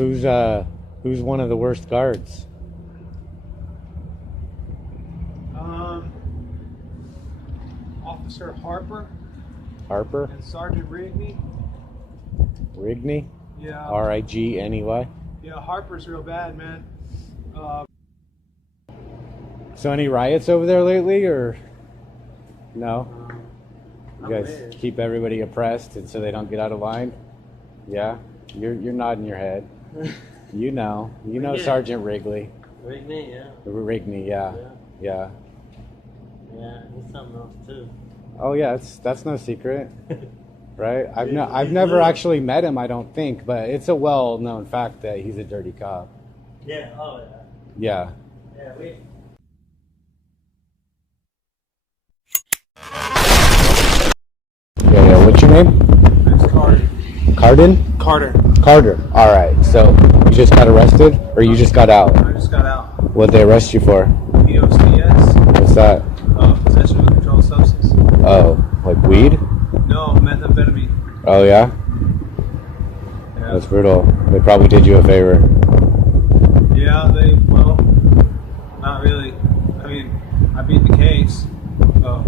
Who's one of the worst guards? Officer Harper. Harper? And Sergeant Rigney. Rigney? Yeah. R-I-G-N-E-Y? Yeah, Harper's real bad, man. So any riots over there lately, or no? You guys keep everybody oppressed and so they don't get out of line? Yeah? You're nodding your head. You know Sergeant Wrigley. Rigney, yeah. Rigney, yeah. Yeah, he's something else too. Oh yeah, that's no secret, right? I've never actually met him, I don't think, but it's a well-known fact that he's a dirty cop. Yeah. Oh yeah. Yeah. Yeah. Yeah. What's your name? Name's Carter. Cardin? Carter. All right. So you just got arrested, or you just got out? I just got out. What'd they arrest you for? POCS. What's that? Possession of a controlled substance. Oh, like weed? No, methamphetamine. Oh yeah. Yeah. That's brutal. They probably did you a favor. Yeah, not really. I mean, I beat the case. So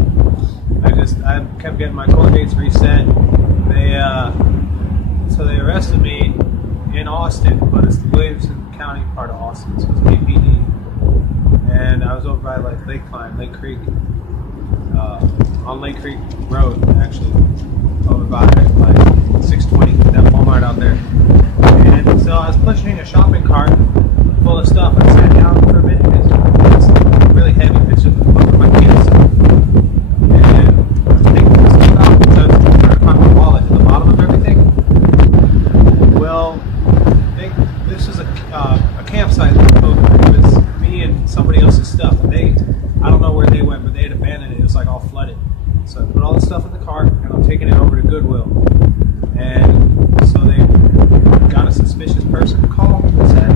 I kept getting my court dates reset. So they arrested me in Austin, but it's the Williamson County part of Austin, so it's KPD. And I was over by like Lake Creek, on Lake Creek Road, actually, over by like 620, that Walmart out there. And so I was pushing a shopping cart full of stuff. I sat down for a minute. It's really heavy. It's just over my kids. And I was taking this stuff out because I was trying to find my wallet at the bottom of everything. Well, this was a campsite. It was me and somebody else's stuff. I don't know where they went, but they had abandoned it. It was like all flooded. So I put all the stuff in the cart, and I'm taking it over to Goodwill. And so they got a suspicious person call, they said.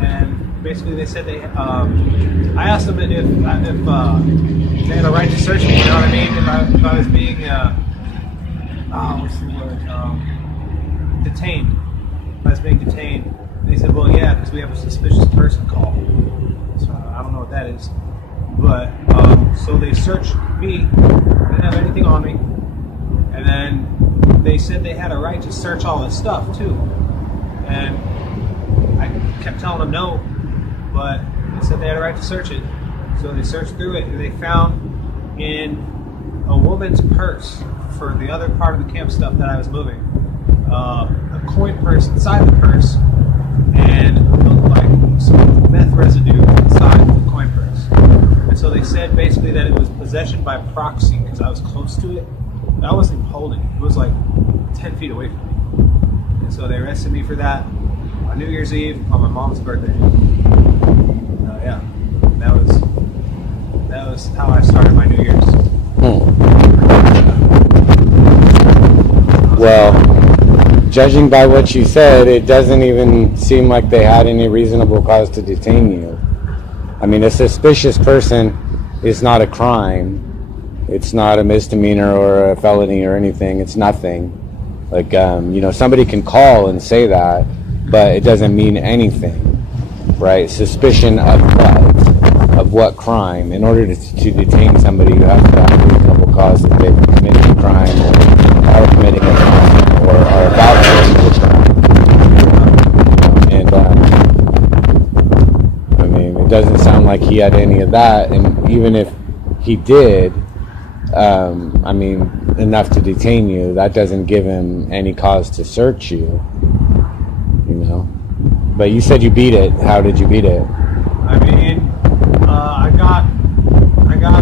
And basically they said I asked them if they had a right to search me, you know what I mean? If I was being, what's the word? Detained. If I was being detained. They said, well, yeah, because we have a suspicious person call. So I don't know what that is. But, so they searched me. They didn't have anything on me. And then they said they had a right to search all this stuff, too. And I kept telling them no, but they said they had a right to search it. So they searched through it, and they found in a woman's purse for the other part of the camp stuff that I was moving, a coin purse inside the purse, and it looked like some meth residue inside the coin purse. And so they said basically that it was possession by proxy because I was close to it. I wasn't even holding it. It was like 10 feet away from me. And so they arrested me for that on New Year's Eve on my mom's birthday. Yeah, that was how I started my New Year's. Well, judging by what you said, it doesn't even seem like they had any reasonable cause to detain you. I mean, a suspicious person is not a crime. It's not a misdemeanor or a felony or anything. It's nothing. Like, somebody can call and say that, but it doesn't mean anything, right? Suspicion of what? Of what crime? In order to detain somebody, you have to have a reasonable cause that they've committed a crime or are committing a crime or are about to commit a crime. And, I mean, it doesn't sound like he had any of that, and even if he did, I mean, enough to detain you, that doesn't give him any cause to search you, But you said you beat it. How did you beat it? I mean, I got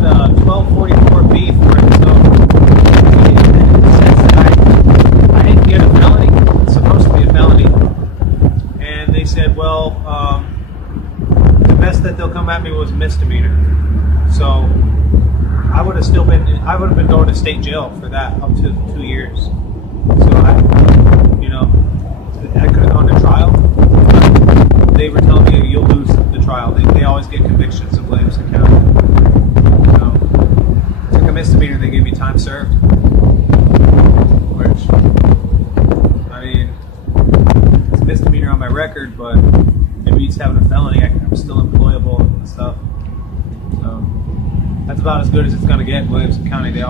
a 1244B for it, so in the sense that I didn't get a felony. It's supposed to be a felony. And they said, well, the best that they'll come at me was misdemeanor. So I would have been going to state jail for that up to 2 years. So I could have gone to trial. They were telling me you'll lose the trial. They always get convictions in Williamson County. So I took a misdemeanor. They gave me time served. Which, I mean, it's a misdemeanor on my record, but it beats having a felony. I'm still employable and stuff. So that's about as good as it's gonna get in Williamson County. They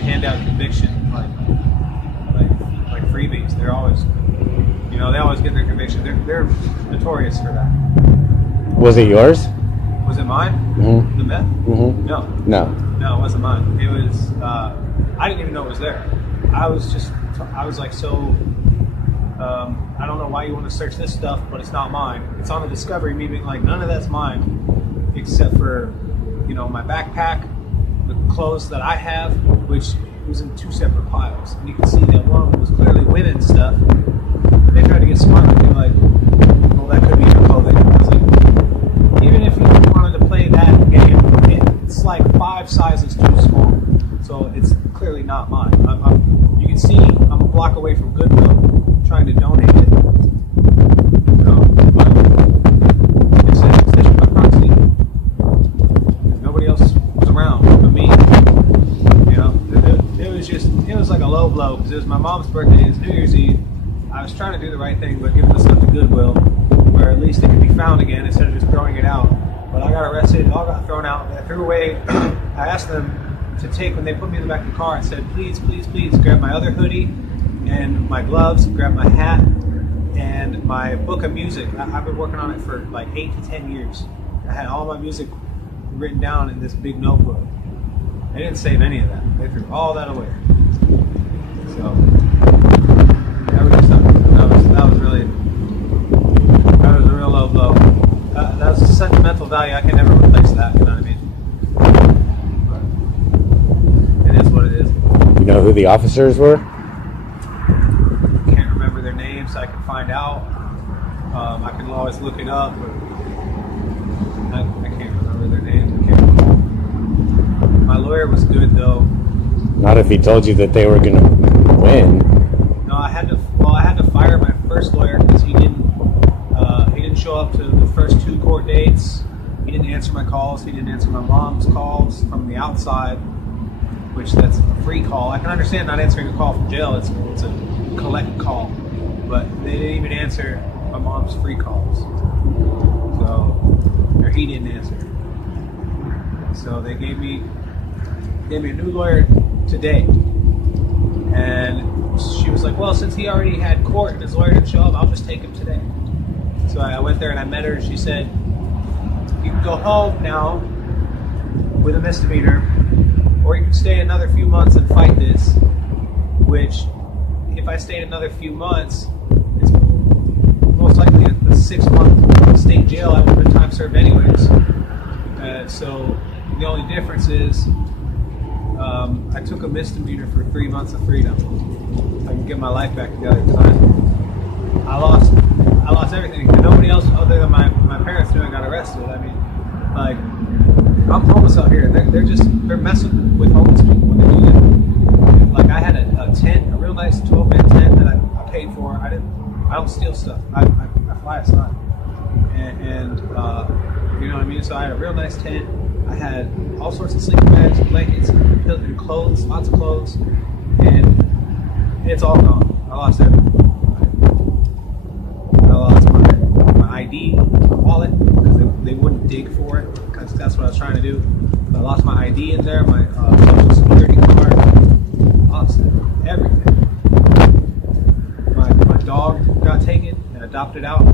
hand out conviction like freebies. They're always, they always get their conviction. They're notorious for that. Was it yours? Was it mine? Mm-hmm. The meth? Mm-hmm. No, it wasn't mine. It was. I didn't even know it was there. I was like, so. I don't know why you want to search this stuff, but it's not mine. It's on the discovery, me being like, none of that's mine, except for, my backpack, the clothes that I have, which was in 2 separate piles. And you can see that one was clearly women's stuff. They tried to get smart and be like, well, that could be your clothing. I was like, even if you wanted to play that game, it's like 5 sizes too small. So it's clearly not mine. You can see I'm a block away from Goodwill trying to donate it. So, but it's by proxy. Nobody else was around but me. It was like a low blow because it was my mom's birthday. It was New Year's Eve. I was trying to do the right thing, but giving the stuff to Goodwill, where at least it could be found again instead of just throwing it out. But I got arrested. It all got thrown out. I threw away. I asked them to take, when they put me in the back of the car, I said, please, please, please grab my other hoodie and my gloves, grab my hat and my book of music. I've been working on it for like 8 to 10 years. I had all my music written down in this big notebook. They didn't save any of that. They threw all that away. So that was just that was a real low blow. That was a sentimental value. I can never replace that. You know what I mean? But it is what it is. You know who the officers were? Can't remember their names. I can find out. I can always look it up, but I can't remember their names. I can't recall. My lawyer was good though. Not if he told you that they were going to win. No, I had to fire my first lawyer because he didn't show up to the first 2 court dates. He didn't answer my calls. He didn't answer my mom's calls from the outside, which that's a free call. I can understand not answering a call from jail. It's a collect call, but they didn't even answer my mom's free calls. Or he didn't answer. So they gave me a new lawyer today, and she was like, well, since he already had court and his lawyer didn't show up, I'll just take him today. So I went there and I met her, and she said, you can go home now with a misdemeanor, or you can stay another few months and fight this, which if I stayed another few months, it's most likely a 6-month state jail. I would have been time served anyways. So the only difference is I took a misdemeanor for 3 months of freedom. I can get my life back together because I lost everything. And nobody else other than my parents knew I got arrested. I mean, like, I'm homeless out here. They're messing with homeless people when they do that. Like, I had a tent, a real nice 12-man tent that I paid for. I don't steal stuff. I fly a snipe. And you know what I mean? So I had a real nice tent. I had all sorts of sleeping bags, blankets, and clothes, lots of clothes, and it's all gone. I lost everything. I lost my ID, my wallet, because they wouldn't dig for it, because that's what I was trying to do. I lost my ID in there, my social security card, lost everything. My dog got taken and adopted out.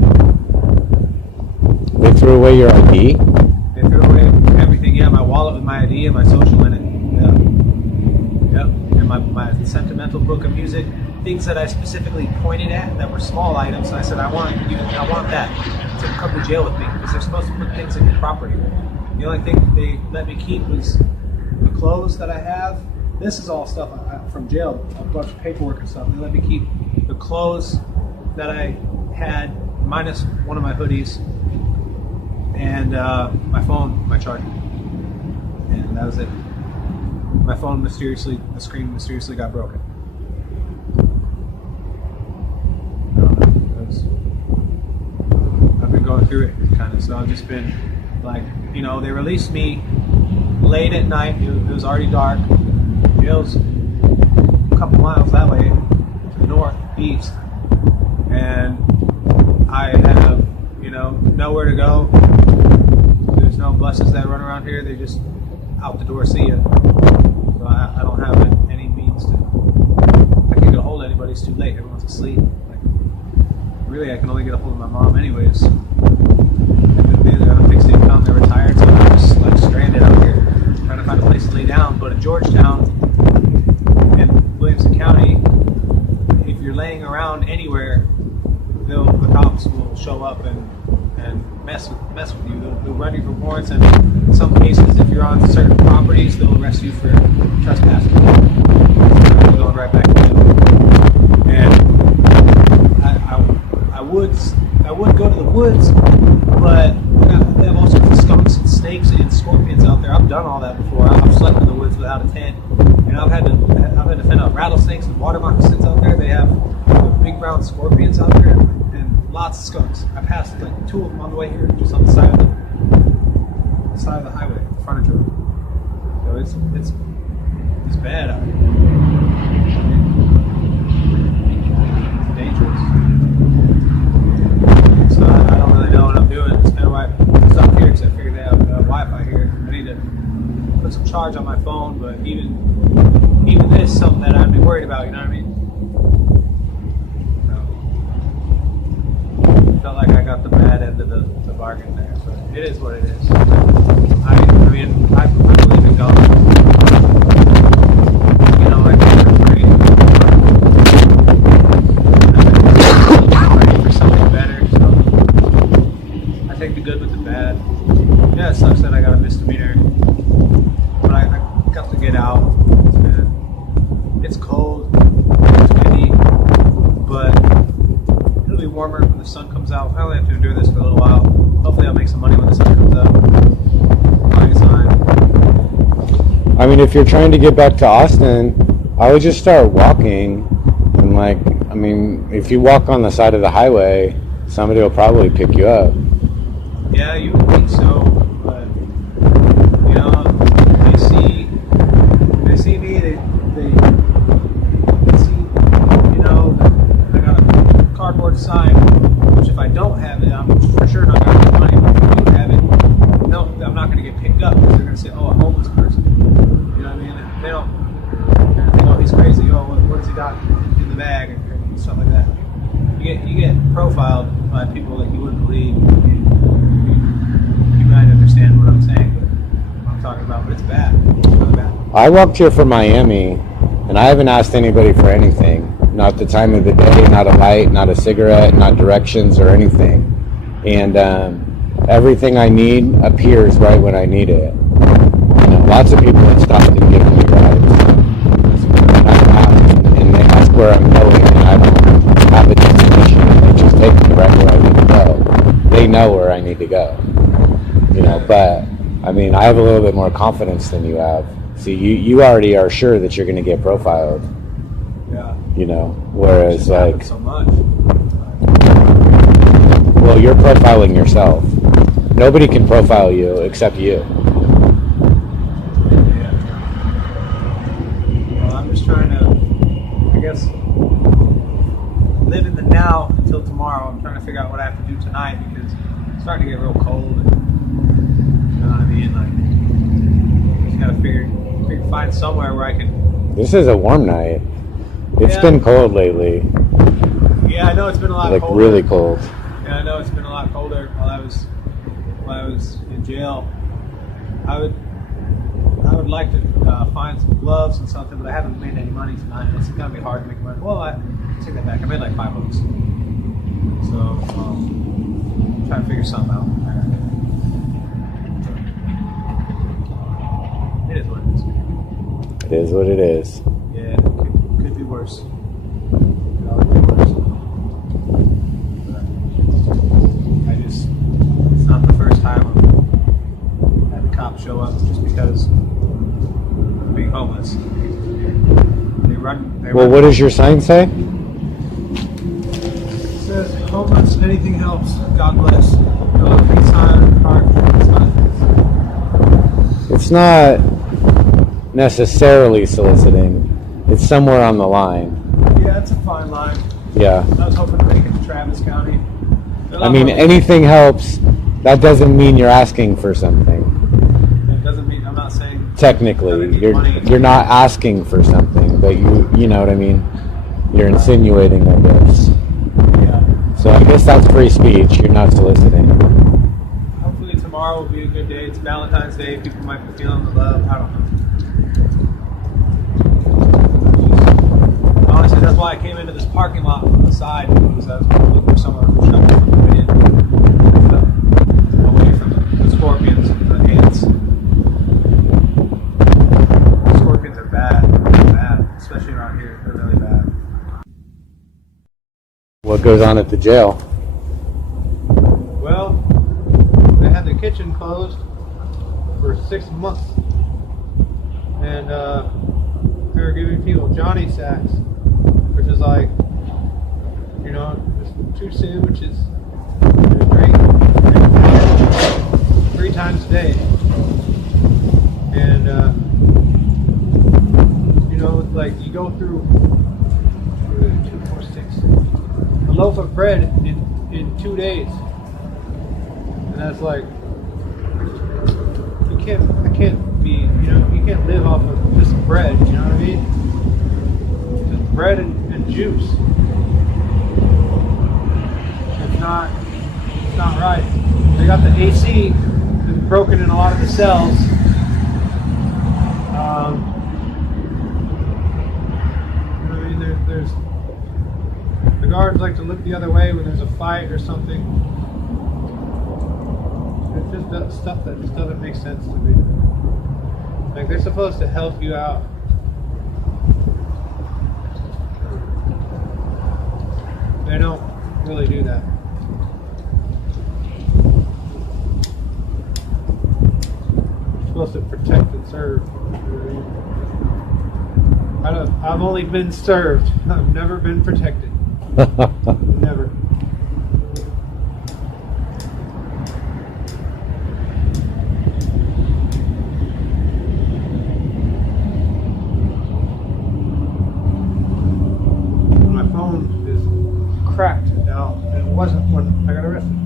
They threw away your ID? They threw away everything. Yeah, my wallet with my ID and my social in it. Yeah. And my sentimental book of music, things that I specifically pointed at that were small items. And I said, I want that to come to jail with me because they're supposed to put things in your property. The only thing they let me keep was the clothes that I have. This is all stuff from jail, a bunch of paperwork and stuff. They let me keep the clothes that I had, minus one of my hoodies, and my phone, my charger, and that was it. My phone the screen mysteriously got broken. I've been going through it kind of, so I've just been like, they released me late at night. It was already dark. Jail's a couple miles that way to the north, east, and I have, nowhere to go. There's no buses that run around here. They just out the door see you. So I don't have any means to. I can't get a hold of anybody. It's too late. Everyone's asleep. Like, really, I can only get a hold of my mom, anyways. They're on a fixed income. They're retired, so I'm just like stranded out here, trying to find a place to lay down. But in Georgetown, in Williamson County, if you're laying around anywhere, the cops will show up and mess with you. They'll run you for warrants, and in some cases, if you're on certain properties, they'll arrest you for trespassing. You're going right back to jail. And I would go to the woods, but they have all sorts of skunks and snakes and scorpions out there. I've done all that before. I've slept in the woods without a tent, and I've had to fend out rattlesnakes and water moccasins out there. They have big brown scorpions out there and lots of skunks. I passed like 2 of them on the way here, just on the side of the highway, the frontage road. So it's bad out here. It's dangerous. So I don't really know what I'm doing. It's kind of why I stopped here because I figured they have Wi-Fi here. I need to put some charge on my phone, but even this is something that I'd be worried about. You know what I mean? Felt like I got the bad end of the bargain there, but it is what it is. I believe in God. I think I'm praying for something better. So I take the good with the bad. Yeah, it sucks that I got a misdemeanor, but I got to get out. It's cold, it's windy, but it'll be warmer when the sun comes out. I only have to endure this for a little while. Hopefully I'll make some money when the sun comes up. It's fine. I mean, if you're trying to get back to Austin, I would just start walking. And if you walk on the side of the highway, somebody will probably pick you up. Yeah, you would think so, but they see me, they see, I got a cardboard sign, which if I don't have it, I'm for sure not going to get money. But if I do have it, no, I'm not going to get picked up because they're going to say, oh, a homeless person. You know what I mean? They don't think, oh, he's crazy. Oh, what has he got in the bag and stuff like that. You get profiled by people that you wouldn't believe. You might understand what I'm saying, but what I'm talking about, but it's bad. It's really bad. I walked here from Miami, and I haven't asked anybody for anything. Not the time of the day, not a light, not a cigarette, not directions or anything. And everything I need appears right when I need it. Lots of people have stopped and given me rides. And they ask where I'm going, and I don't have a destination, and they just take me right where I need to go. They know where I need to go. But I have a little bit more confidence than you have. See, you already are sure that you're going to get profiled. Yeah. Whereas so much. Well, you're profiling yourself. Nobody can profile you except you. Yeah. Well, I'm just trying to, I guess, live in the now until tomorrow. I'm trying to figure out what I have to do tonight because it's starting to get real cold. And, you know what I mean? Like, just gotta find somewhere where I can. This is a warm night. It's been cold lately. Yeah, I know it's been a lot colder. Really cold. Yeah, I know it's been a lot colder while I was in jail. I would like to find some gloves and something, but I haven't made any money tonight. It's gonna be hard to make money. Well, I take that back. I made like $5. So I'm trying to figure something out. It is what it is. It is what it is. Yeah, it could be worse. Could always be worse. It's not the first time I've had the cops show up just because I'm being homeless. Well, what does your sign say? It says, homeless, anything helps. God bless. Peace sign, heart. It's not necessarily soliciting. It's somewhere on the line. Yeah, it's a fine line. Yeah. I was hoping to make it to Travis County. I mean, anything helps. That doesn't mean you're asking for something. It doesn't mean I'm not saying. Technically, you're not asking for something, but you know what I mean. You're insinuating, I guess. Yeah. So I guess that's free speech. You're not soliciting. Hopefully tomorrow will be a good day. It's Valentine's Day. People might be feeling the love. I don't know. Honestly, that's why I came into this parking lot from the side, because I was going to look for somewhere to shut the in, away from the scorpions and the ants. Scorpions are bad. They're bad, especially around here. They're really bad. What goes on at the jail? Well, they had the kitchen closed for 6 months, and they were giving people Johnny sacks, which is like, you know, just 2 sandwiches, and a drink, 3 times a day, and you know, like you go through 2, 4, 6, a loaf of bread in 2 days. And that's like, I can't be, you know, you can't live off of just bread, you know what I mean? Just bread and juice. It's not right. They got the AC that's broken in a lot of the cells. I mean, there's the guards like to look the other way when there's a fight or something. It's just that stuff that just doesn't make sense to me. Like, they're supposed to help you out. They don't really do that. They're supposed to protect and serve. I've only been served. I've never been protected. Never. My phone is cracked now, and it wasn't when I got arrested.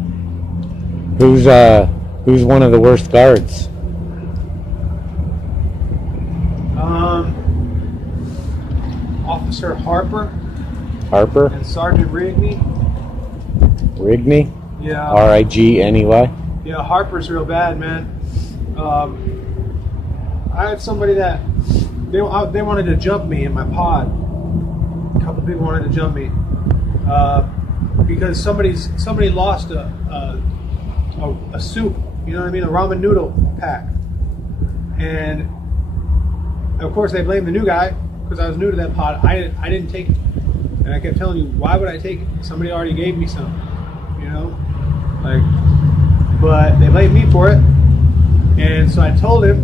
Who's one of the worst guards? Officer Harper Harper? and Sergeant Rigney. Rigney? Yeah. R-I-G-N-E-Y? Yeah, Harper's real bad, man. I had somebody that they wanted to jump me in my pod. A couple people wanted to jump me because somebody lost a soup, you know what I mean, a ramen noodle pack, and of course they blamed the new guy because I was new to that pod. I didn't take it, and I kept telling you, why would I take it? Somebody already gave me some, you know, like. But they blamed me for it, and so I told him,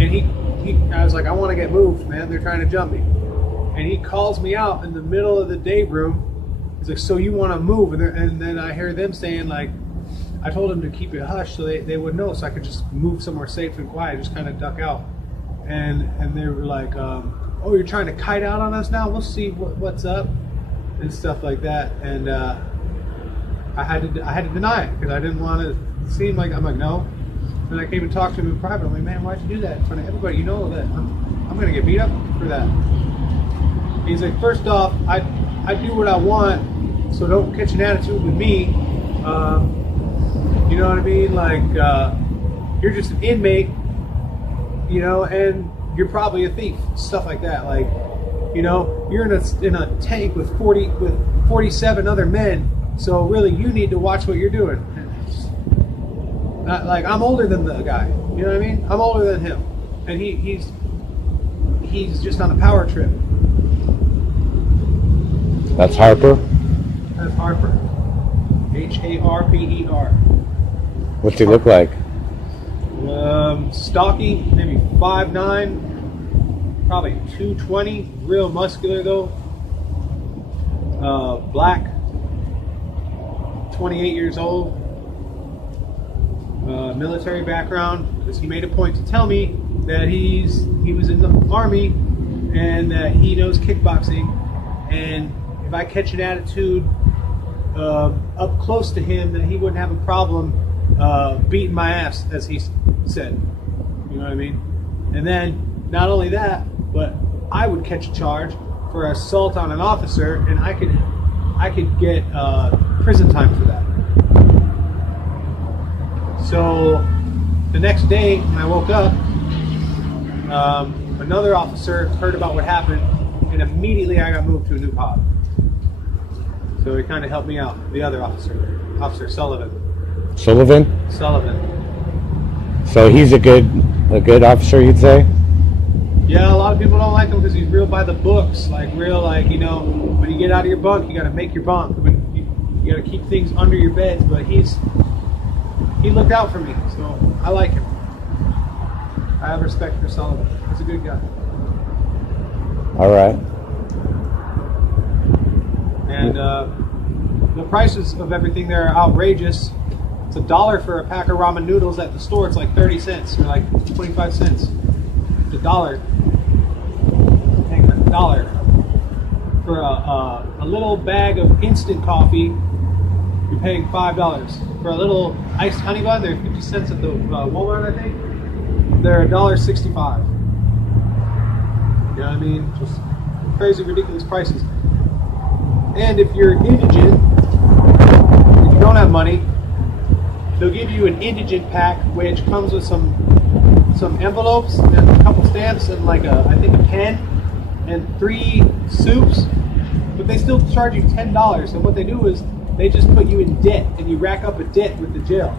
and I was like, I want to get moved, man. They're trying to jump me, and he calls me out in the middle of the day room. He's like, so you want to move? And then I hear them saying, like, I told him to keep it hush so they would know, so I could just move somewhere safe and quiet, just kind of duck out. And they were like, oh, you're trying to kite out on us now? We'll see what's up and stuff like that. And I had to deny it because I didn't want to seem like, I'm like, no. And I came and talked to him in private. I'm like, man, why'd you do that in front of everybody? You know that I'm going to get beat up for that. He's like, first off, I do what I want, so don't catch an attitude with me. You know what I mean? Like, you're just an inmate, you know, and you're probably a thief, stuff like that. Like, you know, you're in a tank with 47 other men, so really you need to watch what you're doing. Not like, I'm older than the guy, you know what I mean? I'm older than him, and he's just on a power trip. That's Harper? That's Harper. Harper. What's he look like? Stocky, maybe 5'9", probably 220, real muscular though. Black, 28 years old. Military background, because he made a point to tell me that he was in the army and that he knows kickboxing, and if I catch an attitude up close to him that he wouldn't have a problem beating my ass, as he said. You know what I mean? And then not only that, but I would catch a charge for assault on an officer, and I could get prison time for that. So the next day when I woke up, another officer heard about what happened, and immediately I got moved to a new pod. So he kind of helped me out. The other officer, Officer Sullivan. Sullivan? Sullivan. So he's a good officer, you'd say? Yeah, a lot of people don't like him because he's real by the books. Like real, like, you know, when you get out of your bunk, you got to make your bunk. You got to keep things under your beds. But he looked out for me, so I like him. I have respect for Sullivan. He's a good guy. All right. And the prices of everything there are outrageous. It's $1 for a pack of ramen noodles at the store. It's like 30 cents or like 25 cents. It's $1. Dang, that's $1 for a little bag of instant coffee. You're paying $5 for a little iced honey bun. They're 50 cents at the Walmart, I think. They're $1.65. You know what I mean? Just crazy, ridiculous prices. And if you're indigent, if you don't have money, they'll give you an indigent pack, which comes with some envelopes and a couple stamps and like I think a pen and 3 soups. But they still charge you $10. And what they do is they just put you in debt, and you rack up a debt with the jail.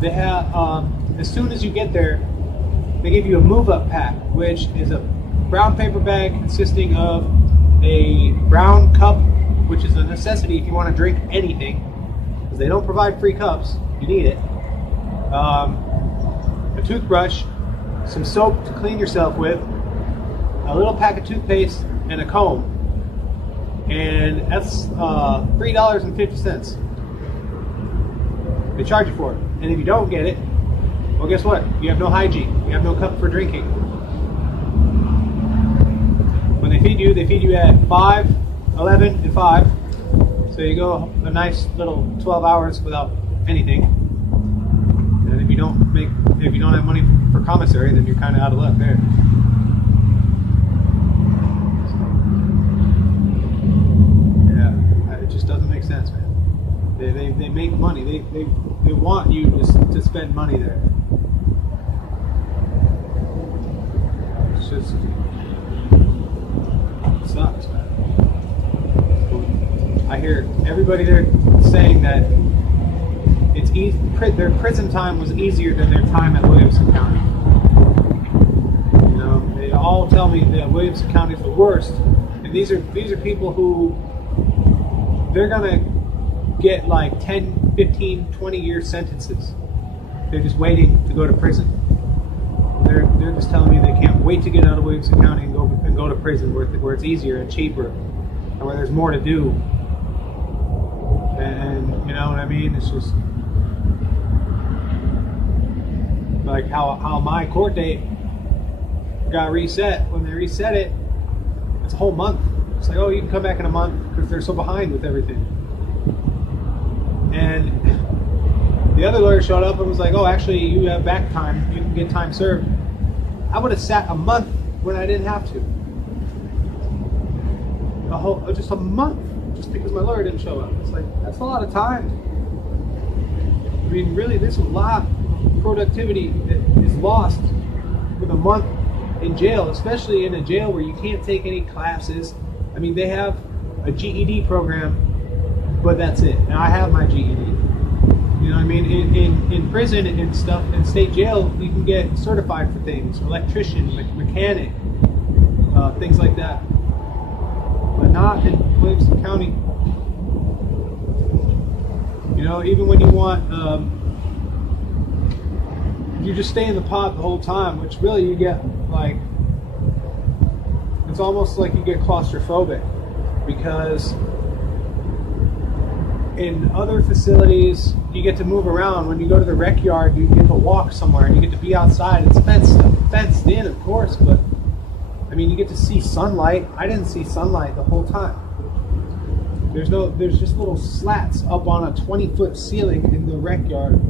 They have as soon as you get there, they give you a move-up pack, which is a brown paper bag consisting of a brown cup, which is a necessity if you want to drink anything, because they don't provide free cups. You need it. A toothbrush, some soap to clean yourself with, a little pack of toothpaste, and a comb. And that's $3.50. They charge you for it. And if you don't get it, well, guess what? You have no hygiene. You have no cup for drinking. When they feed you at 5, 11, and 5. So you go a nice little 12 hours without anything. And if you don't have money for commissary, then you're kind of out of luck there. Yeah, it just doesn't make sense, man. They make money. They want you to spend money there. It's just, it sucks, man. I hear everybody there saying that it's easy. Their prison time was easier than their time at Williamson County. You know, they all tell me that Williamson County is the worst, and these are people who they're gonna get like 10, 15, 20-year sentences. They're just waiting to go to prison. They're just telling me they can't wait to get out of Williamson County and go to prison where it's easier and cheaper and where there's more to do. And you know what I mean? It's just like how my court date got reset. When they reset it, it's a whole month. It's like, oh, you can come back in a month because they're so behind with everything. And the other lawyer showed up and was like, oh, actually, you have back time. You can get time served. I would have sat a month when I didn't have to. Just a month, just because my lawyer didn't show up. It's like, that's a lot of time. I mean, really, there's a lot of productivity that is lost with a month in jail, especially in a jail where you can't take any classes. I mean, they have a GED program, but that's it. And I have my GED. You know what I mean? In prison and stuff, in state jail, you can get certified for things, electrician, mechanic, things like that. But not in Williamson County. You know, even when you want, you just stay in the pod the whole time, which really you get like, it's almost like you get claustrophobic, because in other facilities you get to move around. When you go to the rec yard, you get to walk somewhere and you get to be outside. It's fenced in, of course, but I mean, you get to see sunlight. I didn't see sunlight the whole time. There's just little slats up on a 20-foot ceiling in the rec yard.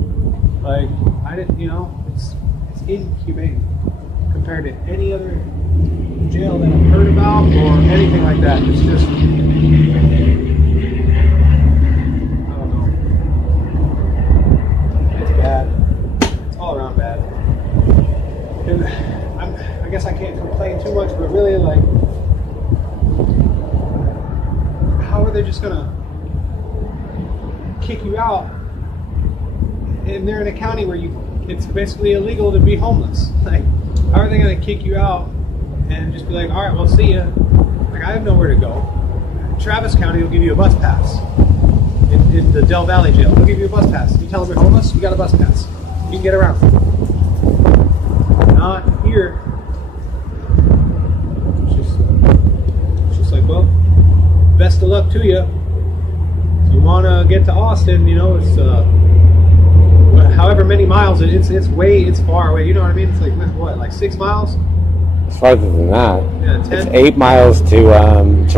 Like, I didn't, it's inhumane compared to any other jail that I've heard about or anything like that. It's just, I don't know. It's bad. It's all around bad. And I guess I can't complain too much, but really, like, how are they just gonna kick you out? And they're in a county where it's basically illegal to be homeless. Like, how are they gonna kick you out and just be like, all right, well, see ya. Like, I have nowhere to go. Travis County will give you a bus pass. In the Del Valley jail, they'll give you a bus pass. You tell them you're homeless, you got a bus pass. You can get around. Not here. It's just like, well, best of luck to you. If you want to get to Austin, it's however many miles it's far away. You know what I mean? It's like what, like 6 miles? It's farther than that. Yeah, 10. It's 8 miles to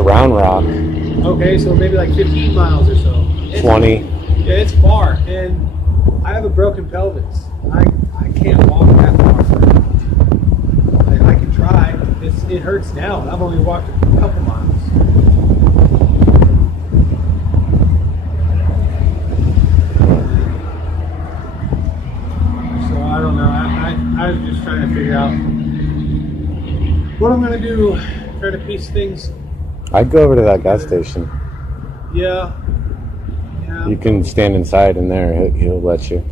Round Rock. Okay, so maybe like 15 miles or so. 20. Yeah, it's far, and I have a broken pelvis. I can't walk that far. Like, I can try. It hurts now. I've only walked a couple miles. I don't know. I was just trying to figure out what I'm going to do, try to piece things. I'd go over to that gas station. Yeah. You can stand inside in there. He'll let you.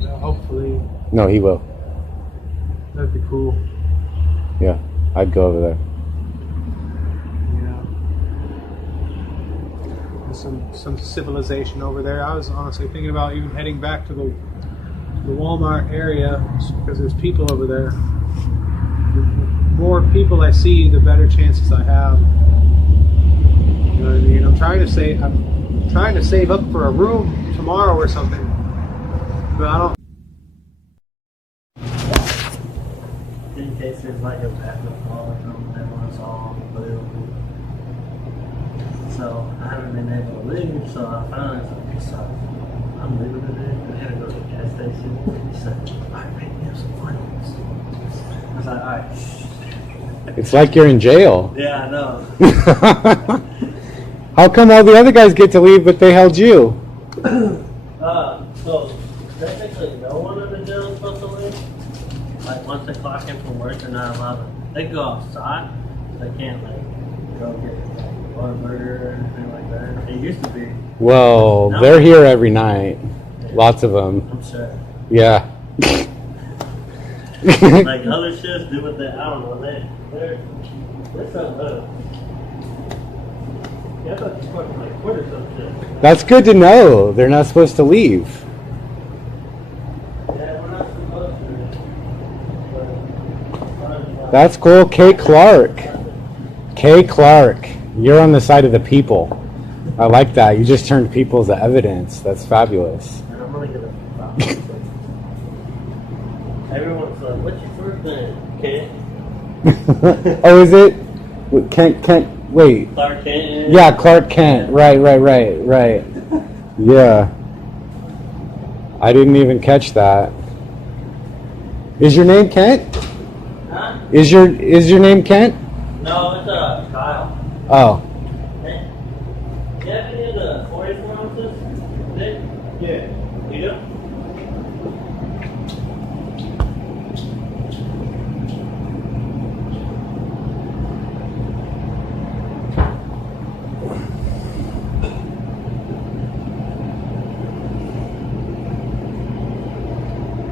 Hopefully. No, he will. That'd be cool. Yeah, I'd go over there. Yeah. There's some civilization over there. I was honestly thinking about even heading back to the Walmart area because there's people over there. The more people I see, the better chances I have. You know what I mean? I'm trying to save up for a room tomorrow or something, but I don't. In case there's like a backup call or something, everyone's all available. So I haven't been able to leave, so I finally was like, I'm leaving today. I had to go to the gas station. He said, alright, make me have some finals. I was like, alright. It's like you're in jail. Yeah, I know. How come all the other guys get to leave, but they held you? So technically, no one in the jail is supposed to leave. Like once they clock in from work, they're not allowed to. They can go outside. They can't like go get like a burger or anything like that. It used to be. Well, No. they're here every night. Yeah. Lots of them. I'm sure. Yeah. Like other shifts do what they. I don't know. They're something else. Yeah, I thought you fucking like quit or some shit. That's good to know. They're not supposed to leave. Yeah, we're not supposed to. But, That's cool. Kay Clark. Kay Clark. You're on the side of the people. I like that. You just turned people as evidence. That's fabulous. and I'm only gonna stop. Everyone's like, what's your first name? Kent? Oh, is it? Kent, wait. Clark Kent? Yeah, Clark Kent. Right. Yeah. I didn't even catch that. Is your name Kent? Huh? Is your name Kent? No, it's Kyle. Oh. Hey. Do you have any of the 44 ounces? Nick? Yeah. You do?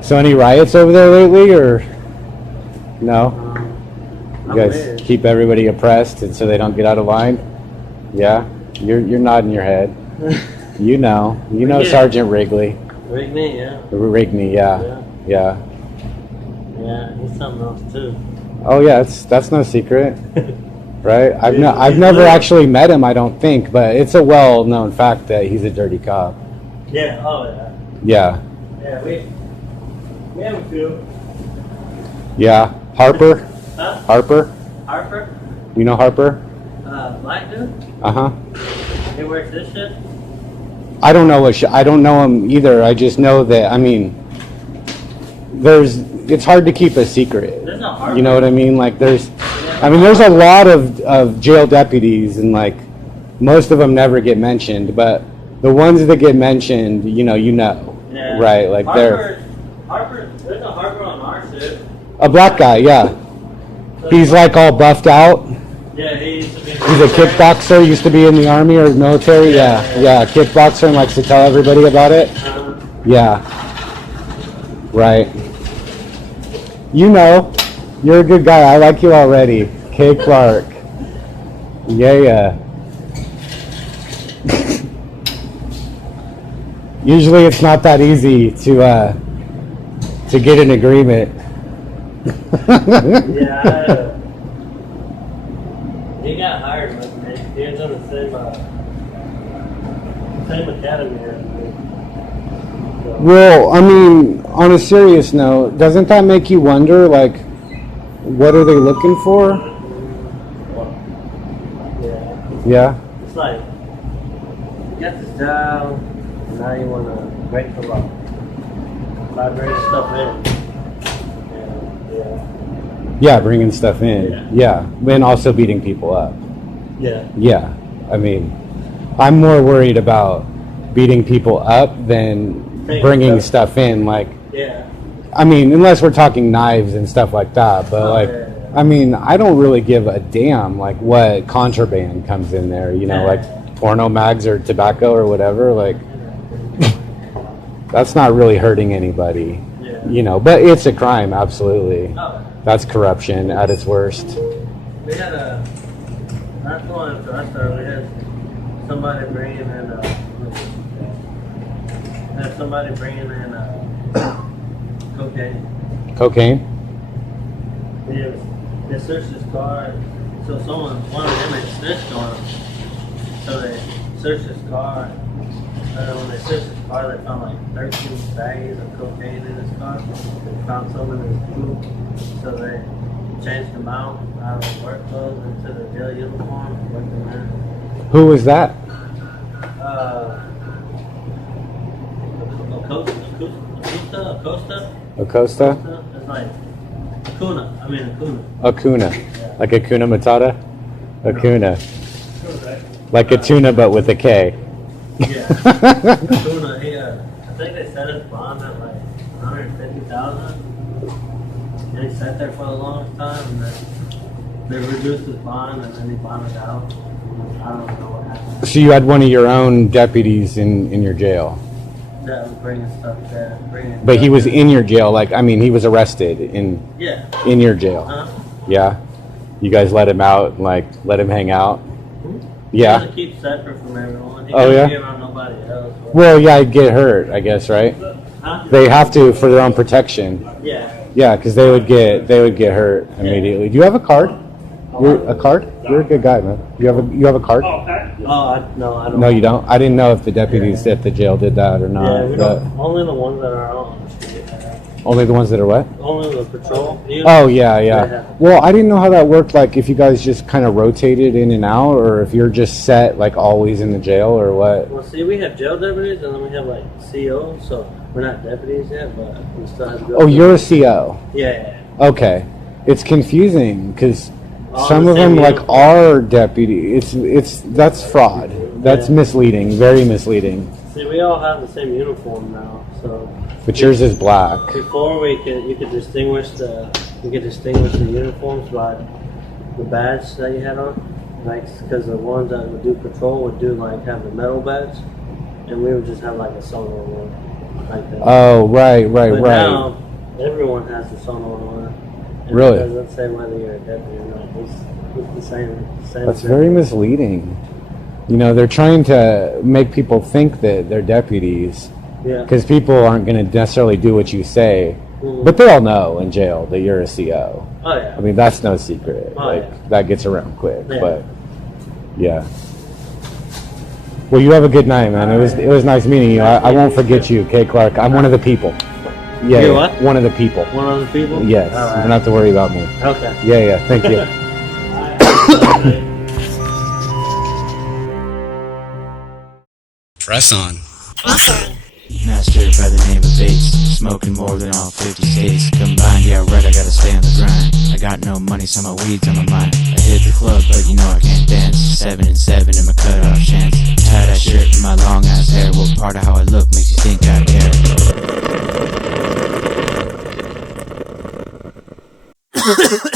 So any riots over there lately, or no? You I'm guys weird. keep everybody oppressed, and so they don't get out of line. Yeah, you're nodding your head. You know, Yeah. Sergeant Wrigley. Rigney, yeah. Rigney, yeah. Yeah, he's something else too. Oh yeah, that's no secret, right? I've He's never little. actually met him, I don't think, but it's a well-known fact that he's a dirty cop. Yeah, oh yeah. Yeah, Yeah, we have a few. yeah. Harper, Huh? Harper. Harper? You know Harper? Black dude? Uh huh. He works this shit? I don't know I don't know him either. I just know that, I mean, it's hard to keep a secret. There's no hard You know what I mean? Like there's a lot of jail deputies, and like most of them never get mentioned, but the ones that get mentioned, Yeah. right? Like Harper, there's a Harper on our ship. a black guy, yeah. He's like all buffed out. Yeah, he used to be. He's a kickboxer, used to be in the army or military. Yeah, kickboxer, and likes to tell everybody about it. Yeah. Right. You're a good guy. I like you already. K. Clark. Yeah. Usually it's not that easy to get an agreement. Yeah. He got hired with me. He was in the same academy as me. So, Well, I mean, on a serious note, doesn't that make you wonder, like, what are they looking for? yeah. Yeah. It's like, you got this job, and now you want to break the law. By bringing stuff in. Yeah, bringing stuff in. Yeah. And also beating people up. Yeah. Yeah. I mean, I'm more worried about beating people up than bringing stuff in. Like, Yeah. I mean, unless we're talking knives and stuff like that. But, I mean, I don't really give a damn, like, what contraband comes in there. Like porno mags or tobacco or whatever. Like, that's not really hurting anybody. Yeah. But it's a crime, absolutely. Oh. That's corruption at its worst. We had not long after I started, we had somebody bringing in cocaine. Cocaine? They searched his car, so one of the inmates snitched on him. So they searched his car, and when they searched his car, they found like 13 bags of cocaine in his car. They found some in his poop, so they changed him out of his work clothes into the jail uniform and worked him in. Who was that? Acosta? Acosta? It's like Acuna. Acuna. Yeah. Like Acuna Matata? Acuna. Like a tuna, but with a K. Yeah. Acuna, I think they set his bond at like 150,000. And he sat there for the longest time, and then they reduced his bond, and then he bonded out. I don't know what happened. So you had one of your own deputies in your jail? That was bringing stuff there. But he was in your jail, like, I mean, he was arrested in your jail. Uh-huh. Yeah? You guys let him out, and, like, let him hang out? He Yeah. doesn't keep separate from everyone. He Oh, doesn't yeah? be around nobody else. Well, yeah, I'd get hurt, I guess, right? Huh? They have to for their own protection. Yeah. Yeah, because they would get hurt immediately. Do you have a card? You're a card? You're a good guy, man. You have a card? No, I don't. No, you don't. I didn't know if the deputies at the jail did that or not. Yeah, we but don't. Only the ones that are on the street. only the ones that are what? Only the patrol. Oh yeah. Well, I didn't know how that worked. Like, if you guys just kind of rotated in and out, or if you're just set like always in the jail, or what? Well, see, we have jail deputies, and then we have like COs. So we're not deputies yet, but we still have to go. Oh, you're a CO. Yeah. Okay, it's confusing because All some the of them same like uniform. are deputy. That's fraud. That's misleading. Very misleading. See, we all have the same uniform now, so. But yours is black. Before you could distinguish the uniforms by the badge that you had on, like, because the ones that would do patrol would have the metal badge, and we would just have like a sonar one, like that. Oh, right. But now everyone has the sonar one. And Really? It doesn't say whether you're a deputy or not. It's the same. That's very misleading. They're trying to make people think that they're deputies. Yeah. Because people aren't going to necessarily do what you say. Mhm. But they all know in jail that you're a CO. Oh yeah. I mean, that's no secret. Oh, that gets around quick. Yeah. But, yeah. Well, you have a good night, man. It was nice meeting you. I won't forget you, K. Clark. I'm one of the people. Yeah, You're what? One of the people. One of the people. Yes. All You right. don't have to worry about me. Okay. Yeah. Thank you. Press on. Master by the name of Bates, smoking more than all 50 states combined. Yeah, right, I gotta stay on the grind. I got no money, so my weed's on my mind. I hit the club, but you know I can't dance. 7 and 7 in my cutoff chance. Tie that shirt in my long ass hair. What part of how I look makes you think I care?